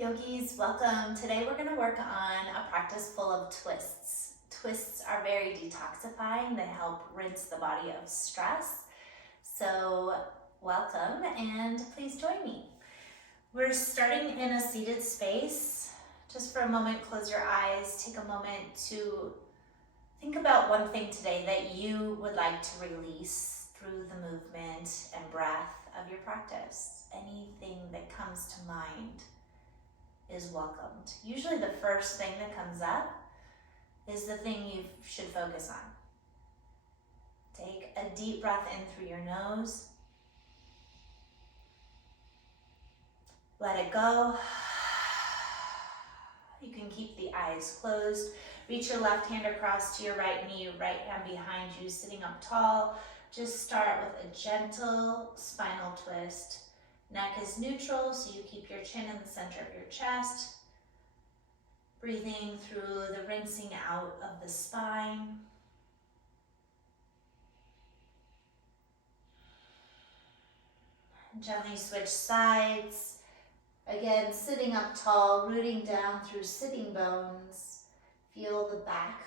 Yogis, welcome. Today we're going to work on a practice full of twists. Twists are very detoxifying. They help rinse the body of stress. So welcome and please join me. We're starting in a seated space. Just for a moment, close your eyes. Take a moment to think about one thing today that you would like to release through the movement and breath of your practice. Anything that comes to mind is welcomed. Usually the first thing that comes up is the thing you should focus on. Take a deep breath in through your nose. Let it go. You can keep the eyes closed. Reach your left hand across to your right knee, right hand behind you, sitting up tall. Just start with a gentle spinal twist. Neck is neutral, so you keep your chin in the center of your chest. Breathing through the rinsing out of the spine. Gently switch sides. Again, sitting up tall, rooting down through sitting bones. Feel the back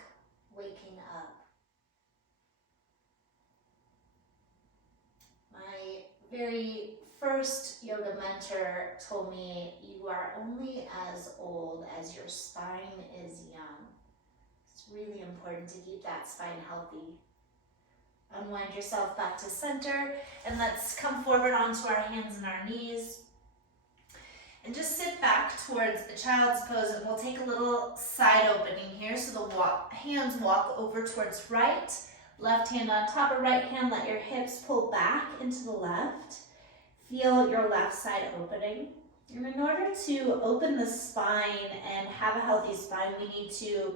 waking up. My very first yoga mentor told me, you are only as old as your spine is young. It's really important to keep that spine healthy. Unwind yourself back to center, and let's come forward onto our hands and our knees. And just sit back towards a child's pose, and we'll take a little side opening here. So the hands walk over towards right, left hand on top of right hand, let your hips pull back into the left. Feel your left side opening. And in order to open the spine and have a healthy spine, we need to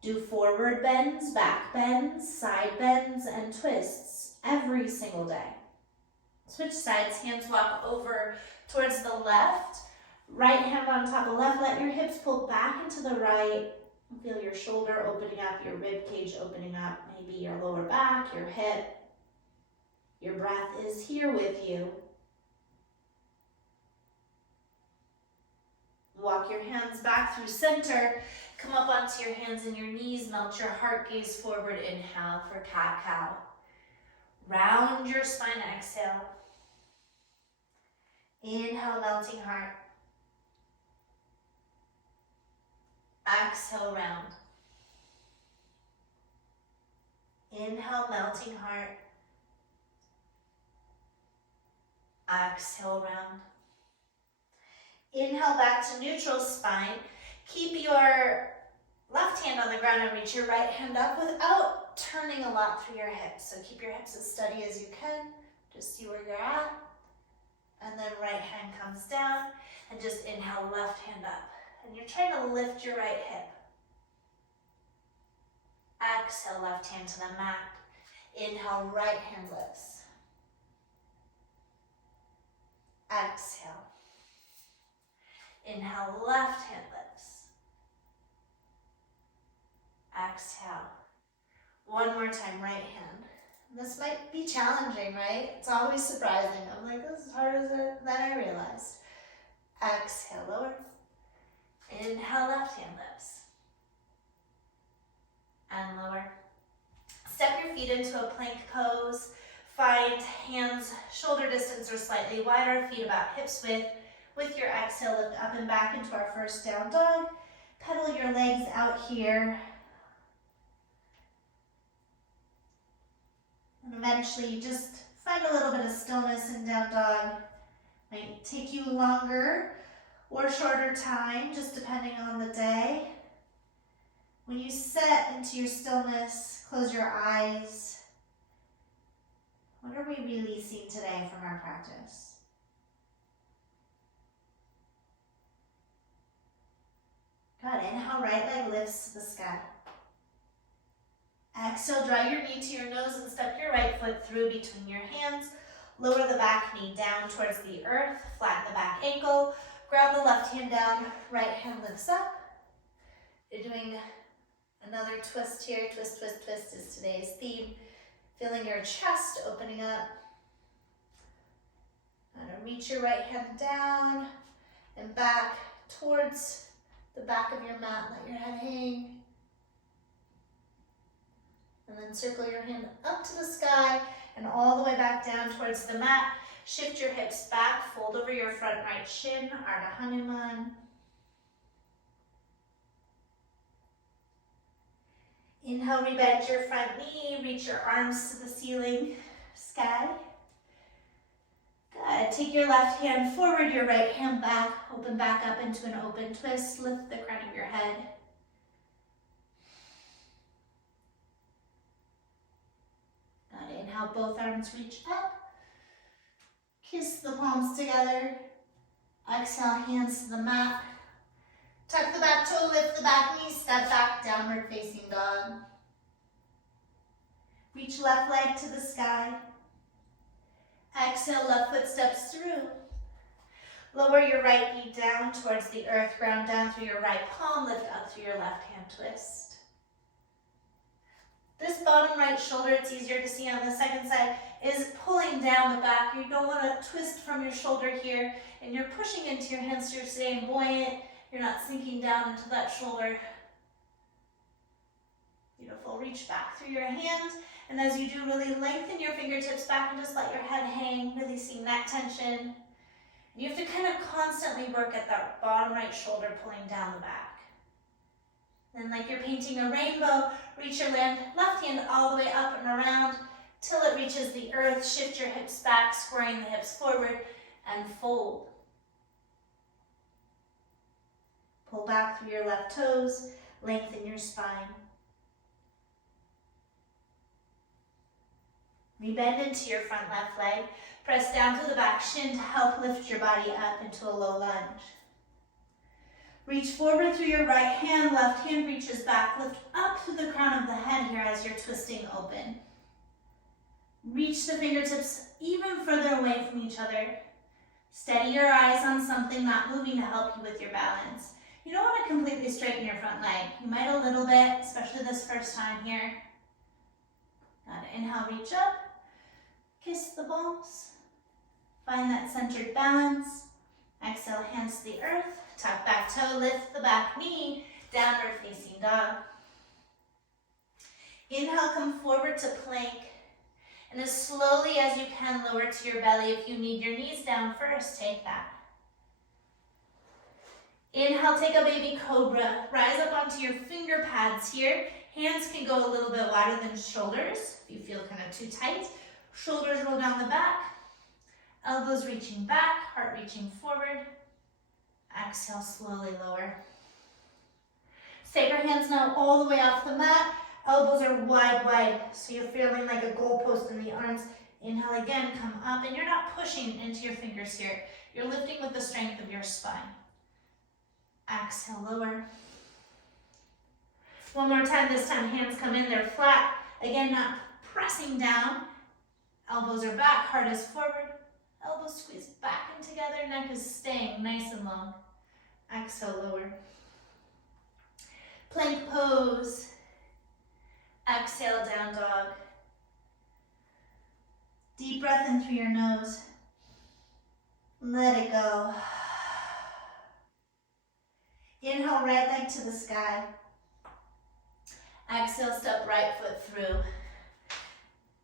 do forward bends, back bends, side bends, and twists every single day. Switch sides, hands walk over towards the left. Right hand on top of left, let your hips pull back into the right. Feel your shoulder opening up, your rib cage opening up, maybe your lower back, your hip. Your breath is here with you. Walk your hands back through center. Come up onto your hands and your knees. Melt your heart gaze forward. Inhale for cat-cow. Round your spine, exhale. Inhale, melting heart. Exhale, round. Inhale, melting heart. Exhale, round. Inhale back to neutral spine. Keep your left hand on the ground and reach your right hand up without turning a lot through your hips. So keep your hips as steady as you can. Just see where you're at. And then right hand comes down. And just inhale, left hand up. And you're trying to lift your right hip. Exhale, left hand to the mat. Inhale, right hand lifts. Exhale. Inhale, left hand lifts. Exhale. One more time, right hand. This might be challenging, right? It's always surprising. I'm like, this is harder than I realized. Exhale, lower. Inhale, left hand lifts. And lower. Step your feet into a plank pose. Find hands shoulder distance or slightly wider, feet about hips width. With your exhale, lift up and back into our first down dog. Pedal your legs out here. And eventually you just find a little bit of stillness in down dog. Might take you longer or shorter time, just depending on the day. When you set into your stillness, close your eyes. What are we releasing today from our practice? Good. Inhale, right leg lifts to the sky. Exhale, draw your knee to your nose and step your right foot through between your hands. Lower the back knee down towards the earth. Flatten the back ankle. Ground the left hand down. Right hand lifts up. You're doing another twist here. Twist, twist, twist is today's theme. Feeling your chest opening up. And reach your right hand down and back towards the back of your mat. Let your head hang. And then circle your hand up to the sky and all the way back down towards the mat. Shift your hips back, fold over your front right shin, Ardha Hanuman. Inhale, rebend your front knee, reach your arms to the ceiling, sky. Good. Take your left hand forward, your right hand back, open back up into an open twist, lift the crown of your head. Good. Inhale, both arms reach up. Kiss the palms together. Exhale, hands to the mat. Tuck the back toe, lift the back knee, step back, downward facing dog. Reach left leg to the sky. Exhale, left foot steps through. Lower your right knee down towards the earth, ground down through your right palm, lift up through your left hand twist. This bottom right shoulder, it's easier to see on the second side, is pulling down the back. You don't want to twist from your shoulder here, and you're pushing into your hands, so you're staying buoyant. You're not sinking down into that shoulder. Beautiful. Reach back through your hand, and as you do, really lengthen your fingertips back and just let your head hang, releasing neck tension. You have to kind of constantly work at that bottom right shoulder, pulling down the back. Then, like you're painting a rainbow, reach your left hand all the way up and around till it reaches the earth. Shift your hips back, squaring the hips forward, and fold. Pull back through your left toes, lengthen your spine. Rebend into your front left leg. Press down through the back shin to help lift your body up into a low lunge. Reach forward through your right hand, left hand reaches back, lift up through the crown of the head here as you're twisting open. Reach the fingertips even further away from each other. Steady your eyes on something not moving to help you with your balance. You don't want to completely straighten your front leg. You might a little bit, especially this first time here. Got it. Inhale, reach up. Kiss the balls. Find that centered balance. Exhale, hands to the earth. Tuck back toe, lift the back knee. Downward facing dog. Inhale, come forward to plank. And as slowly as you can, lower to your belly. If you need your knees down first, take that. Inhale, take a baby cobra. Rise up onto your finger pads here. Hands can go a little bit wider than shoulders if you feel kind of too tight. Shoulders roll down the back. Elbows reaching back, heart reaching forward. Exhale, slowly lower. Take your hands now all the way off the mat. Elbows are wide, so you're feeling like a goalpost in the arms. Inhale again, come up, and you're not pushing into your fingers here. You're lifting with the strength of your spine. Exhale, lower. One more time, this time hands come in, they're flat. Again, not pressing down. Elbows are back, heart is forward. Elbows squeeze back and together, neck is staying nice and long. Exhale, lower. Plank pose. Exhale, down dog. Deep breath in through your nose. Let it go. Inhale, right leg to the sky. Exhale, step right foot through.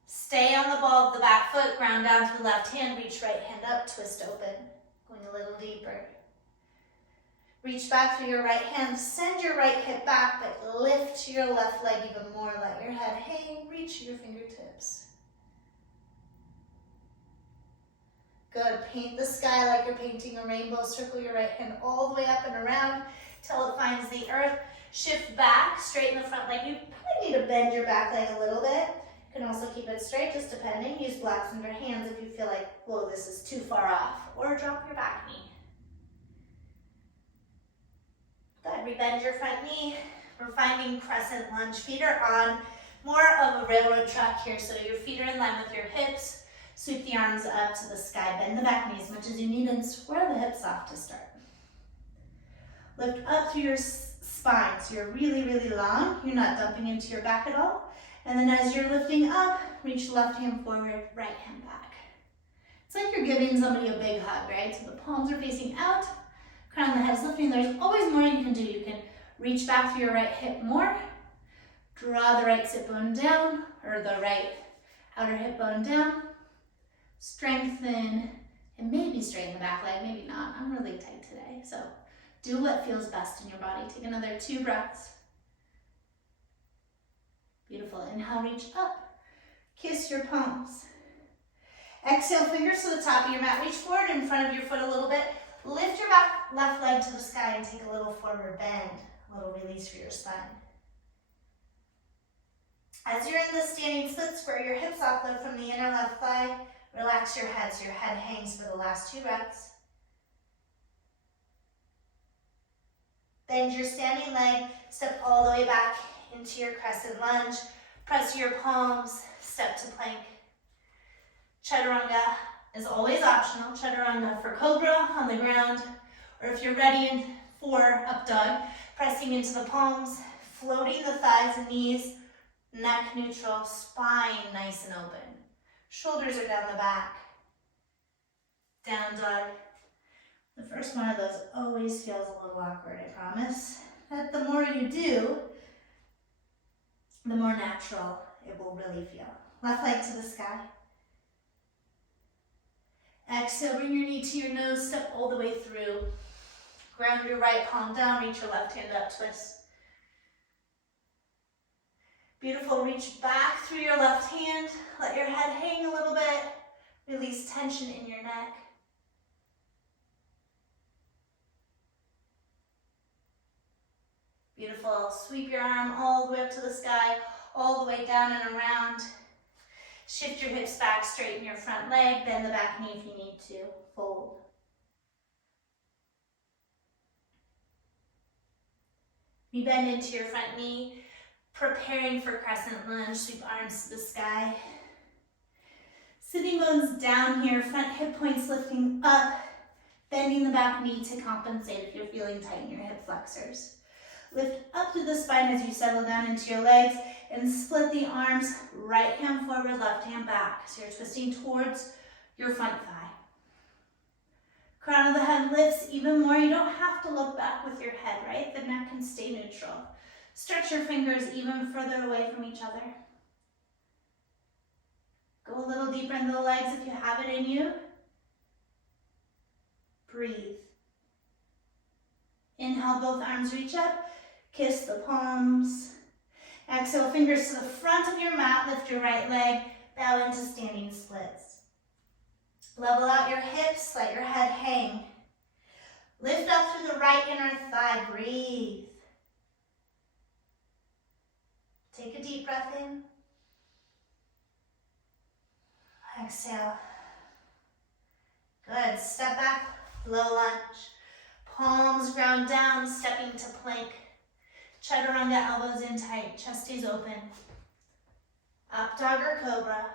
Stay on the ball of the back foot, ground down to the left hand, reach right hand up, twist open. Going a little deeper. Reach back through your right hand, send your right hip back, but lift your left leg even more. Let your head hang, reach your fingertips. Good, paint the sky like you're painting a rainbow. Circle your right hand all the way up and around till it finds the earth. Shift back, straighten the front leg. You probably need to bend your back leg a little bit. You can also keep it straight, just depending. Use blocks under hands if you feel like, whoa, this is too far off. Or drop your back knee. Good, rebend your front knee. We're finding crescent lunge. Feet are on more of a railroad track here, so your feet are in line with your hips. Sweep the arms up to the sky. Bend the back knee as much as you need and square the hips off to start. Lift up through your spine, so you're really long. You're not dumping into your back at all. And then as you're lifting up, reach left hand forward, right hand back. It's like you're giving somebody a big hug, right? So the palms are facing out, crown crown of the head is lifting. There's always more you can do. You can reach back through your right hip more, draw the right sit bone down, or the right outer hip bone down, strengthen, and maybe straighten the back leg, maybe not. I'm really tight today, so do what feels best in your body. Take another 2 breaths. Beautiful. Inhale, reach up. Kiss your palms. Exhale, fingers to the top of your mat. Reach forward in front of your foot a little bit. Lift your back left leg to the sky and take a little forward bend. A little release for your spine. As you're in the standing split, square your hips off though from the inner left thigh. Relax your head so your head hangs for the last 2 breaths. Bend your standing leg, step all the way back into your crescent lunge. Press your palms, step to plank. Chaturanga is always optional. Chaturanga for cobra on the ground, or if you're ready for up dog, pressing into the palms, floating the thighs and knees, neck neutral, spine nice and open. Shoulders are down the back. Down dog. The first one of those always feels a little awkward, I promise. But the more you do, the more natural it will really feel. Left leg to the sky. Exhale, bring your knee to your nose, step all the way through. Ground your right palm down, reach your left hand up, twist. Beautiful, reach back through your left hand. Let your head hang a little bit. Release tension in your neck. Beautiful, sweep your arm all the way up to the sky, all the way down and around. Shift your hips back, straighten your front leg, bend the back knee if you need to. Fold. You bend into your front knee, preparing for crescent lunge. Sweep arms to the sky. Sitting bones down here, front hip points lifting up, bending the back knee to compensate if you're feeling tight in your hip flexors. Lift up through the spine as you settle down into your legs and split the arms, right hand forward, left hand back. So you're twisting towards your front thigh. Crown of the head lifts even more. You don't have to look back with your head, right? The neck can stay neutral. Stretch your fingers even further away from each other. Go a little deeper into the legs if you have it in you. Breathe. Inhale, both arms reach up. Kiss the palms. Exhale, fingers to the front of your mat. Lift your right leg. Bow into standing splits. Level out your hips. Let your head hang. Lift up through the right inner thigh. Breathe. Take a deep breath in. Exhale. Good. Step back. Low lunge. Palms ground down. Stepping to plank. Chaturanga, elbows in tight, chest stays open. Up dog or cobra.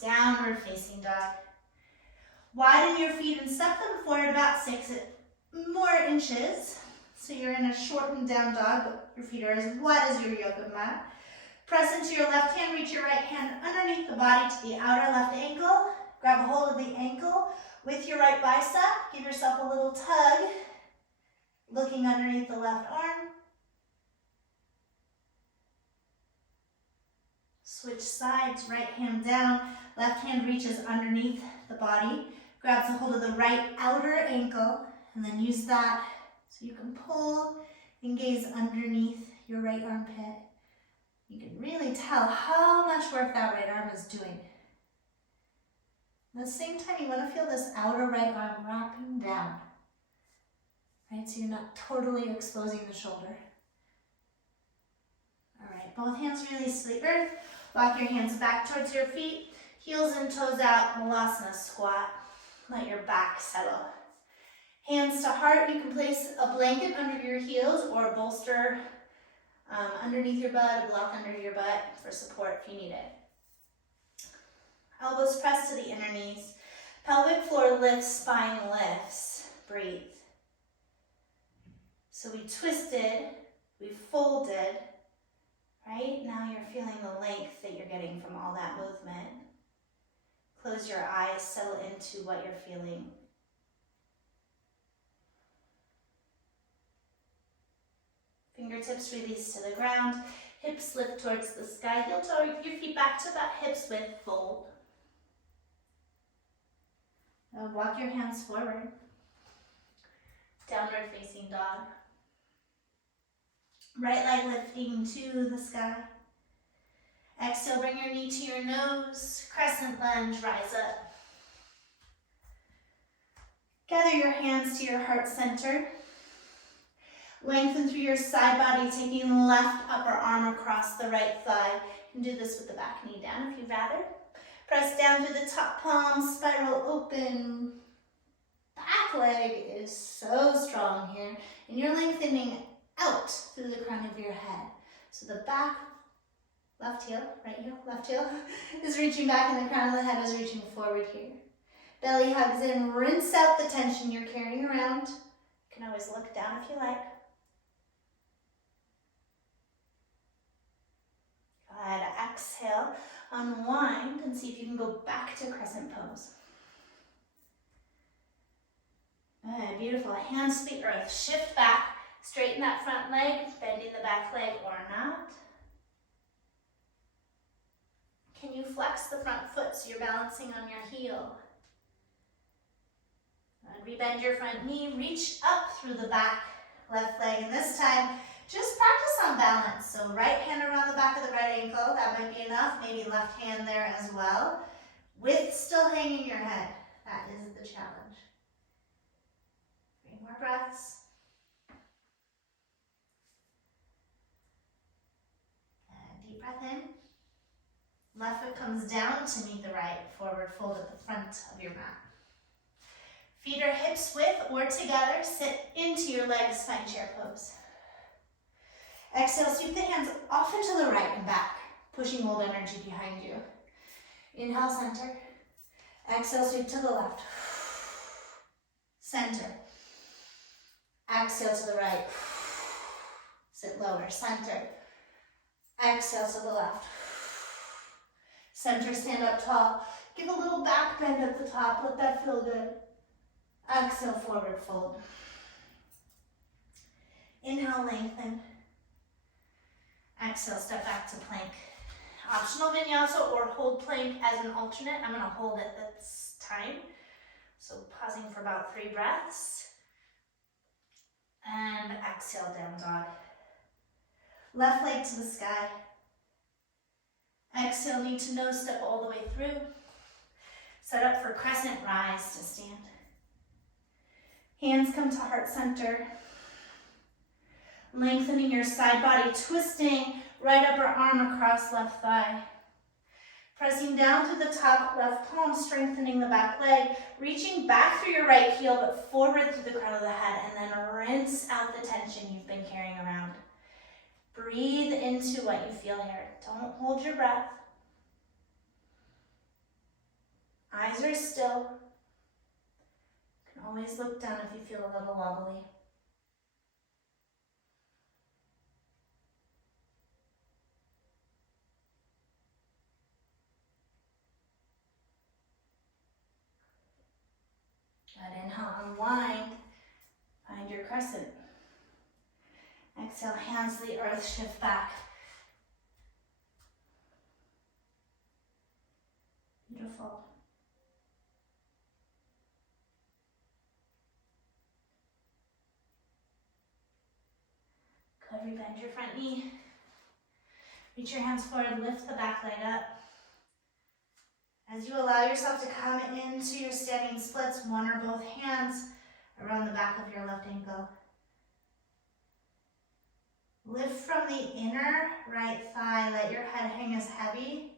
Downward facing dog. Widen your feet and step them forward about 6 more inches. So you're in a shortened down dog, but your feet are as wide as your yoga mat. Press into your left hand, reach your right hand underneath the body to the outer left ankle. Grab a hold of the ankle with your right bicep. Give yourself a little tug. Looking underneath the left arm. Switch sides, right hand down, left hand reaches underneath the body, grabs a hold of the right outer ankle, and then use that so you can pull and gaze underneath your right armpit. You can really tell how much work that right arm is doing. At the same time, you want to feel this outer right arm wrapping down. Right, so you're not totally exposing the shoulder. All right, both hands release to the earth. Walk your hands back towards your feet. Heels and toes out, Malasana squat. Let your back settle. Hands to heart. You can place a blanket under your heels or bolster underneath your butt, a block under your butt for support if you need it. Elbows pressed to the inner knees. Pelvic floor lifts, spine lifts. Breathe. So we twisted, we folded, right? Now you're feeling the length that you're getting from all that movement. Close your eyes, settle into what you're feeling. fingertips release to the ground. Hips lift towards the sky. Heel toe your feet back to about hips width, fold. Now walk your hands forward. Downward facing dog. Right leg lifting to the sky. Exhale, bring your knee to your nose. Crescent lunge, rise up. Gather your hands to your heart center. Lengthen through your side body, taking left upper arm across the right thigh. You can do this with the back knee down if you'd rather. Press down through the top palm, spiral open. Back leg is so strong here. And you're lengthening out through the crown of your head. So the back, left heel, right heel, left heel is reaching back and the crown of the head is reaching forward here. Belly hugs in, rinse out the tension you're carrying around. You can always look down if you like. Go ahead, exhale, unwind and see if you can go back to crescent pose. Good, beautiful. Hands to the earth. Shift back, straighten that front leg, bending the back leg or not. Can you flex the front foot so you're balancing on your heel? Rebend your front knee, reach up through the back left leg, and this time just practice on balance. So right hand around the back of the right ankle, that might be enough, maybe left hand there as well, with still hanging your head. That is the challenge. 3 more breaths. And deep breath in. Left foot comes down to meet the right, forward fold at the front of your mat. Feet are hips width or together. Sit into your legs, spine chair pose. Exhale, sweep the hands off and to the right and back, pushing old energy behind you. Inhale, center. Exhale, sweep to the left. Center. Exhale to the right. Sit lower, center. Exhale to the left. Center, stand up tall. Give a little back bend at the top, let that feel good. Exhale, forward fold. Inhale, lengthen. Exhale, step back to plank. Optional vinyasa or hold plank as an alternate. I'm gonna hold it this time. So pausing for about 3 breaths. And exhale, down dog. Left leg to the sky. Exhale, knee to nose, step all the way through. Set up for crescent rise to stand. Hands come to heart center. Lengthening your side body, twisting right upper arm across left thigh. Pressing down through the top left palm, strengthening the back leg. Reaching back through your right heel, but forward through the crown of the head. And then rinse out the tension you've been carrying around. Breathe into what you feel here. Don't hold your breath. Eyes are still. You can always look down if you feel a little wobbly. Good, inhale, unwind. Find your crescent. Exhale, hands to the earth, shift back. Beautiful. Good, rebend your front knee. Reach your hands forward, lift the back leg up. As you allow yourself to come into your standing splits, one or both hands around the back of your left ankle. Lift from the inner right thigh. Let your head hang as heavy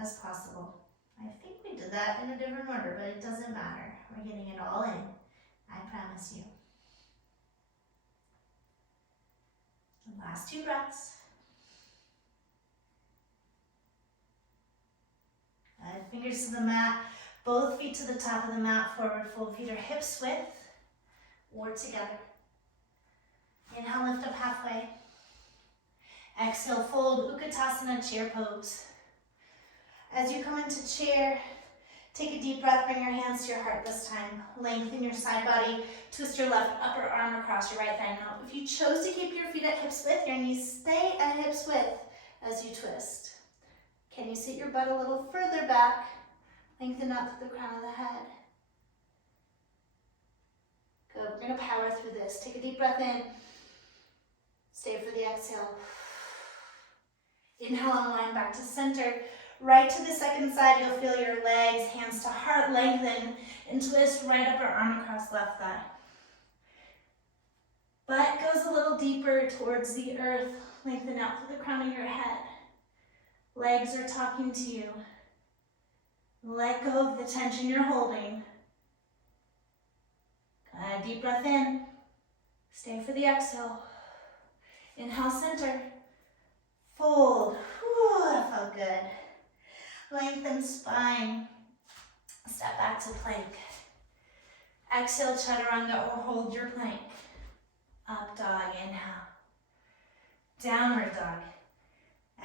as possible. I think we did that in a different order, but it doesn't matter. We're getting it all in. I promise you. The last 2 breaths. Good. Fingers to the mat. Both feet to the top of the mat. Forward fold. Feet are hips width or together. Inhale, lift up halfway. Exhale, fold, Utkatasana, chair pose. As you come into chair, Take a deep breath, bring your hands to your heart this time. Lengthen your side body, twist your left upper arm across your right thigh. Now, if you chose to keep your feet at hips width, your knees stay at hips width as you twist. Can you sit your butt a little further back? Lengthen up through the crown of the head. Good, we're gonna power through this. Take a deep breath in. Stay for the exhale. Inhale, unwind back to center. Right to the second side, you'll feel your legs, hands to heart, lengthen and twist right upper arm across left thigh. Butt goes a little deeper towards the earth. Lengthen out through the crown of your head. Legs are talking to you. Let go of the tension you're holding. Good, deep breath in. Stay for the exhale. Inhale, center. Fold. Whew, that felt good. Lengthen spine. Step back to plank. Exhale, chaturanga, or hold your plank. Up dog, inhale. Downward dog.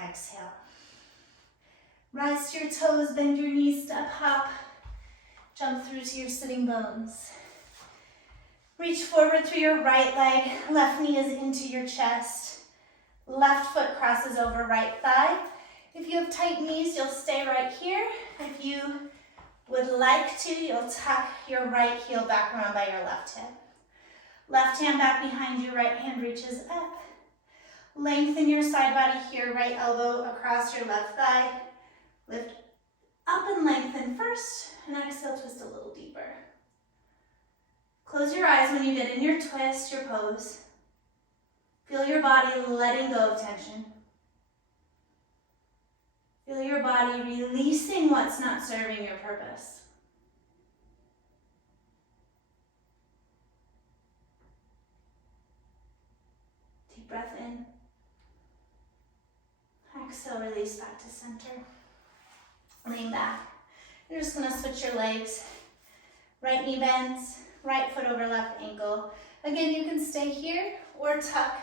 Exhale. Rise to your toes, bend your knees, step hop. Jump through to your sitting bones. Reach forward through your right leg. Left knee is into your chest. Left foot crosses over right thigh. If you have tight knees, you'll stay right here. If you would like to, you'll tuck your right heel back around by your left hip. Left hand back behind you, right hand reaches up. Lengthen your side body here, right elbow across your left thigh. Lift up and lengthen first, and exhale, twist a little deeper. Close your eyes when you get in your twist, your pose. Feel your body letting go of tension. Feel your body releasing what's not serving your purpose. Deep breath in. Exhale, release back to center. Lean back. You're just gonna switch your legs. Right knee bends, right foot over left ankle. Again, you can stay here or tuck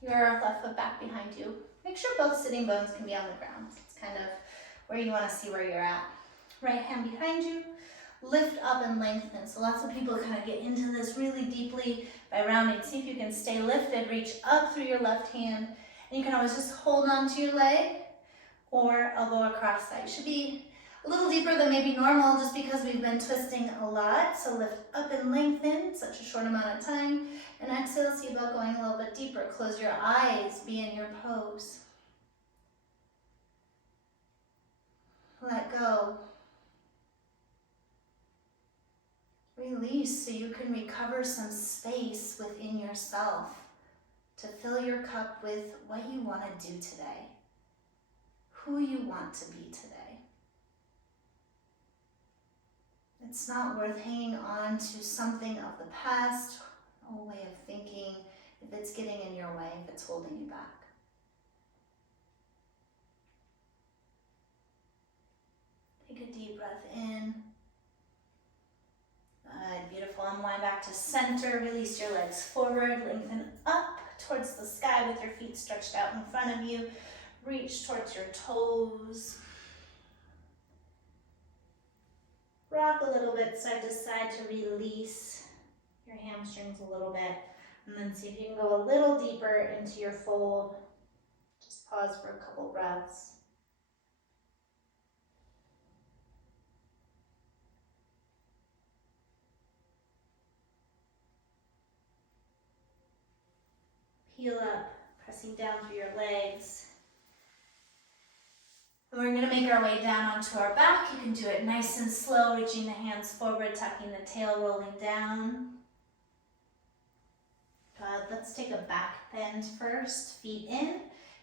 your left foot back behind you. Make sure both sitting bones can be on the ground. It's kind of where you want to see where you're at. Right hand behind you. Lift up and lengthen. So lots of people kind of get into this really deeply by rounding. See if you can stay lifted. Reach up through your left hand. And you can always just hold on to your leg or elbow across that. You should be a little deeper than maybe normal just because we've been twisting a lot. So lift up and lengthen, such a short amount of time. And exhale, see about going a little bit deeper. Close your eyes, be in your pose. Let go. Release so you can recover some space within yourself to fill your cup with what you want to do today, who you want to be today. It's not worth hanging on to something of the past, a way of thinking, if it's getting in your way, if it's holding you back. Take a deep breath in. Good, beautiful. Unwind back to center. Release your legs forward. Lengthen up towards the sky with your feet stretched out in front of you. Reach towards your toes. Rock a little bit side to side to release your hamstrings a little bit. And then see if you can go a little deeper into your fold. Just pause for a couple breaths. Heel up, pressing down through your legs. And we're going to make our way down onto our back. You can do it nice and slow, reaching the hands forward, tucking the tail, rolling down. Good. Let's take a back bend first. Feet in,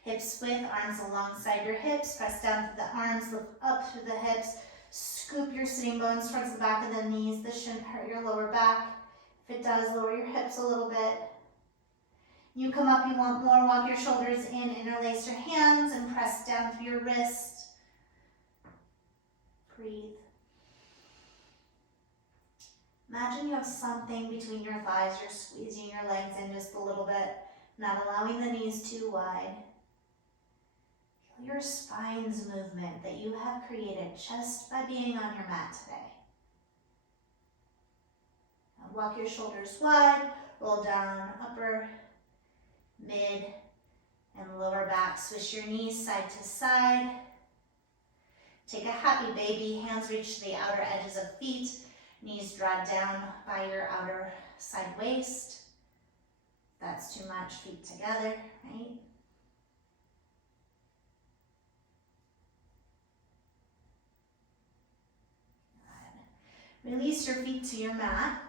hips width, arms alongside your hips. Press down through the arms, lift up through the hips. Scoop your sitting bones towards the back of the knees. This shouldn't hurt your lower back. If it does, lower your hips a little bit. You come up, you want more, walk your shoulders in, interlace your hands and press down through your wrist. Breathe. Imagine you have something between your thighs, you're squeezing your legs in just a little bit, not allowing the knees too wide. your spine's movement that you have created just by being on your mat today. Now walk your shoulders wide, roll down upper, mid, and lower back. Swish your knees side to side. Take a happy baby, hands reach to the outer edges of feet, knees draw down by your outer side waist. That's too much, feet together, right? Good. Release your feet to your mat.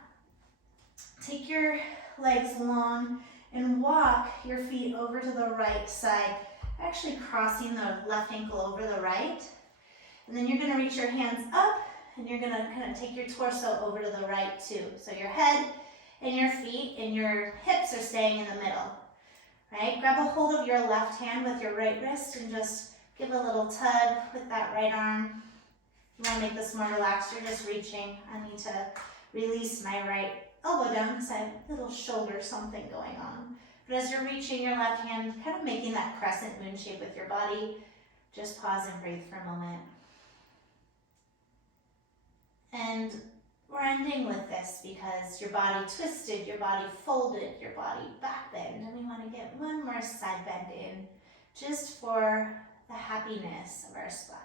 Take your legs long and walk your feet over to the right side, actually crossing the left ankle over the right. And then you're gonna reach your hands up and you're gonna kind of take your torso over to the right too. So your head and your feet and your hips are staying in the middle, right? Grab a hold of your left hand with your right wrist and just give a little tug with that right arm. If you wanna make this more relaxed, you're just reaching. I need to release my right elbow down because I have a little shoulder something going on. But as you're reaching your left hand, kind of making that crescent moon shape with your body, just pause and breathe for a moment. And we're ending with this because your body twisted, your body folded, your body back bend, and we want to get one more side bend in just for the happiness of our spine.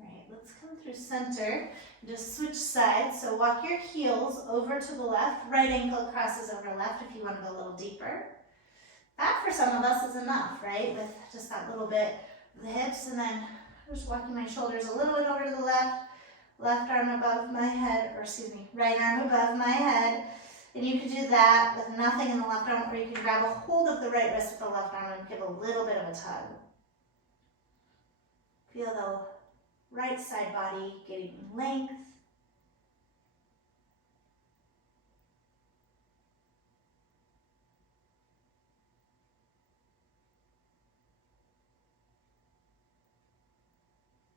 Alright, let's come through center. Just switch sides. So walk your heels over to the left. Right ankle crosses over left if you want to go a little deeper. That for some of us is enough, right? With just that little bit of the hips, and then just walking my shoulders a little bit over to the left. Left arm above my head, or excuse me, right arm above my head. And you can do that with nothing in the left arm, or you can grab a hold of the right wrist with the left arm and give a little bit of a tug. Feel the right side body getting length.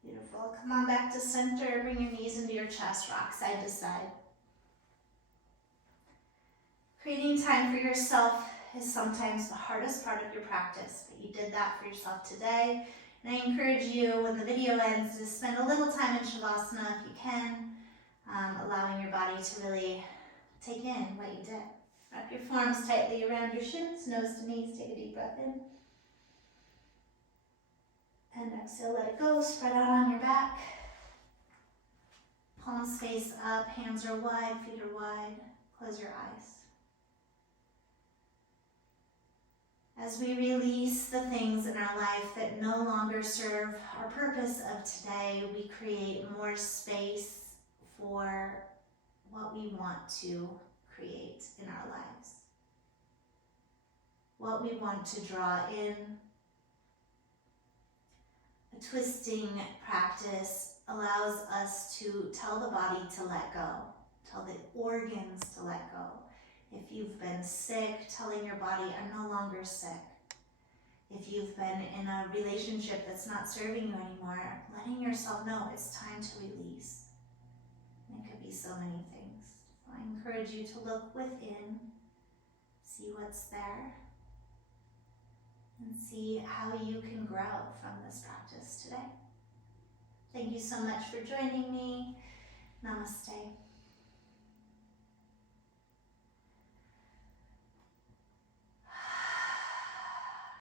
Beautiful. Come on back to center. Bring your knees into your chest. Rock side to side. Creating time for yourself is sometimes the hardest part of your practice, but you did that for yourself today. And I encourage you, when the video ends, to spend a little time in Shavasana if you can, allowing your body to really take in what you did. Wrap your forearms tightly around your shins, nose to knees. Take a deep breath in. And exhale, let it go. Spread out on your back. Palms face up, hands are wide, feet are wide. Close your eyes. As we release the things in our life that no longer serve our purpose of today, we create more space for what we want to create in our lives. What we want to draw in. A twisting practice allows us to tell the body to let go, tell the organs to let go. If you've been sick, telling your body, I'm no longer sick. If you've been in a relationship that's not serving you anymore, letting yourself know it's time to release. And it could be so many things. I encourage you to look within, see what's there, and see how you can grow from this practice today. Thank you so much for joining me. Namaste.